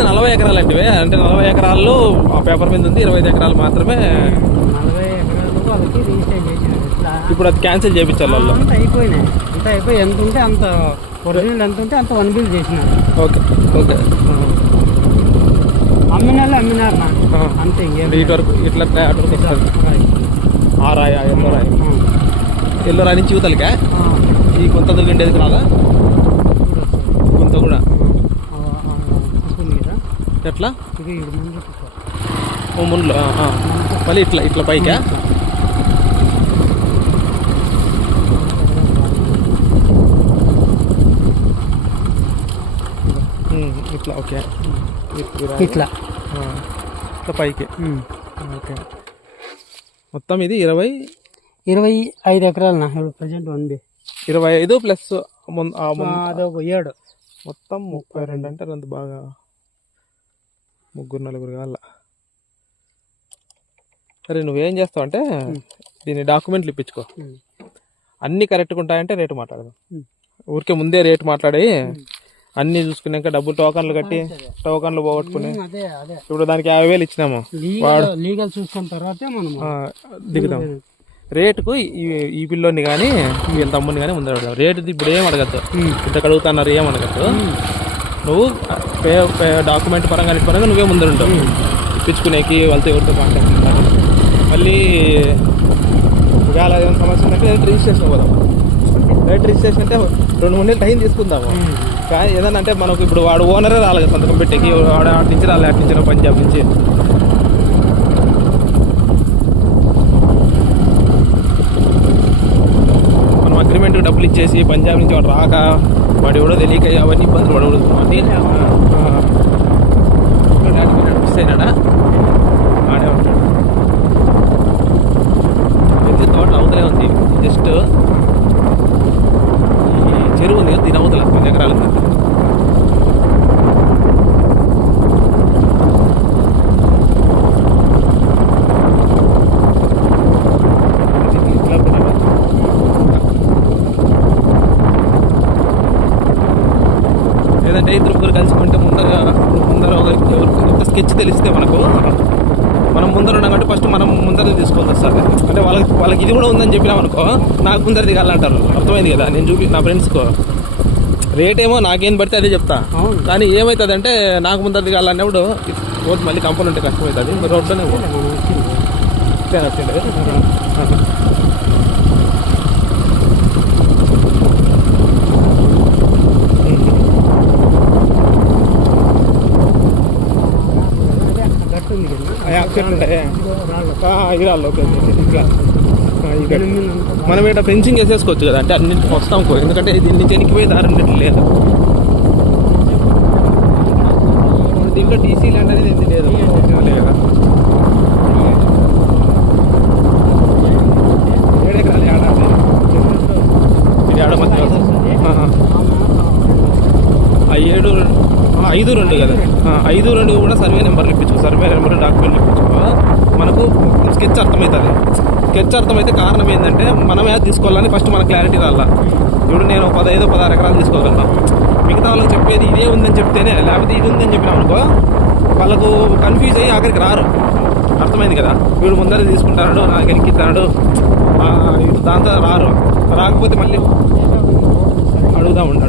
చెప్పింది 40 ఎకరాలు అంటే 40 ఎకరాల్లో ఆ పేపర్ మీద ఉంది, 25 ఎకరాలు మాత్రమే 40 ఎకరాలు వాళ్ళకి రిజిస్టర్ చేసినారు. ఇట్లా ఇప్పుడు అది క్యాన్సిల్ చేయించాలి వాళ్ళు. అంతా అయిపోయినాయి, అంతా అయిపోయి ఎంత ఉంటే అంత ఒరిజినల్ ఎంత ఉంటే అంత 1 బిల్ చేసినారు. Okay okay. అమ్మినారు నాకు అంతే. ఇంకేం ఇటు వరకు ఇట్లా అటు వరకు వస్తుంది. ఆ రాయి, ఎల్లో రాయి నుంచి యువతలకే ఈ కొంత దిగండేది రాదా? కొంత కూడా ఎట్లా ముందులో మళ్ళీ ఇట్లా ఇట్లా పైకా? ఇట్లా ఓకే, ఇట్లా ఇట్లా పైకి. ఓకే, మొత్తం ఇది 25 ఎకరాలు నా ప్రజెంట్ ఉంది. 25 ప్లస్ అదొక 7 మొత్తం 32 అంటే అంత బాగా 3-4 కాళ్ళ. సరే నువ్వేం చేస్తావు అంటే దీన్ని డాక్యుమెంట్లు ఇప్పించుకో, అన్నీ కరెక్ట్గా ఉంటాయంటే రేటు మాట్లాడదాం. ఊరికే ముందే రేటు మాట్లాడి అన్నీ చూసుకున్నాక డబ్బులు టోకన్లు కట్టి టోకన్లు పోగొట్టుకుని ఇప్పుడు దానికి 50,000 ఇచ్చినాము, లీగల్ చూసుకున్న తర్వాతే మనం దిగుదాం. రేటుకు ఈ పిల్లోని కానీ వీళ్ళ తమ్ముని కానీ ముందు అడుగుదాం. రేటు ఇప్పుడు ఏం అడగద్దు, ఇంతకు అడుగుతున్నారు ఏం అడగద్దు. నువ్వు డాక్యుమెంట్ పరంగా అన్నిటి పరంగా నువ్వే ముందర ఉంటావు ఇప్పించుకునేకి, వాళ్ళతో ఎవరితో కాంటాక్ట్ ఉంటాను. మళ్ళీ ఒకవేళ ఏమైనా సమస్య ఉందంటే రిజిస్ట్రేషన్ పోదాం. రైట్ రిజిస్ట్రేషన్ అంటే 2-3 నెలలు టైం తీసుకుందాము. కానీ ఏదన్నా అంటే మనకు ఇప్పుడు వాడు ఓనరే రాలేదు సంతకం పెట్టేకి, వాడు అటు నుంచి రాలేదు, అటు నుంచి పంజాబ్ నుంచి. మనం అగ్రిమెంట్ డబ్బులు ఇచ్చేసి పంజాబ్ నుంచి వాడు రాక వాడు ఎవడో తెలియక అవన్నీ ఇబ్బందులు పడకూడదు. మిస్ అయినాడా? ఆడే ఉంటాడు. విద్యుత్ తోటలు అవతలే ఉంది, జస్ట్ ఈ చెరువు ఉంది కదా దీని అవతల 10 ఎకరాలు. లేదంటే 2-3 కలుసుకుంటే ముందర ఒక స్కెచ్ తెలిస్తే మనకు మనం ముందర ఉన్నాం కాబట్టి ఫస్ట్ మనం ముందర తీసుకోవాలి సార్. అంటే వాళ్ళకి ఇది కూడా ఉందని చెప్పినాం అనుకో, నాకు ముందర దిగాలంటారు. అర్థమైంది కదా? నేను నా ఫ్రెండ్స్కో రేట్ ఏమో నాకేం పడితే అదే చెప్తా, కానీ ఏమవుతుంది అంటే నాకు ముందర దిగాలన్నప్పుడు రోడ్ మళ్ళీ కంపెనీ ఉంటే కష్టమవుతుంది. రోడ్లోనే ఇరాళ్ళు. ఓకే, ఇట్లా మనం ఇక్కడ ఫెన్సింగ్ వేసేసుకోవచ్చు కదా, అంటే అన్నింటి వస్తాం. ఎందుకంటే దీని నుంచి ఎనికిపోయి దారి లేదు. దీంట్లో డీసీ ల్యాండ్ అనేది ఏది లేదు కదా. 7 ఎకరాలు ఏడాది ఇది ఆడ మధ్య 5-2 కదా. 5-2 కూడా సర్వే నెంబర్లు ఇప్పించుకో, సర్వే నెంబర్ డాక్యుమెంట్లు ఇప్పించుకో. మనకు స్కెచ్ అర్థమవుతుంది. స్కెచ్ అర్థమైతే కారణం ఏంటంటే మనం యాడ్ తీసుకోవాలని ఫస్ట్ మన క్లారిటీ రాలా. ఇప్పుడు నేను 15-16 ఎకరాలు తీసుకోగలను, మిగతా వాళ్ళకి చెప్పేది ఇదే ఉందని చెప్తేనే, లేకపోతే ఇది ఉందని చెప్పినా అనుకో వాళ్ళకు కన్ఫ్యూజ్ అయ్యి ఆఖరికి రారు. అర్థమైంది కదా? వీడు ముందర తీసుకుంటాడు, నాకు ఎక్కిస్తాడు, దాంతో రారు. రాకపోతే మళ్ళీ అడుగుదామండి.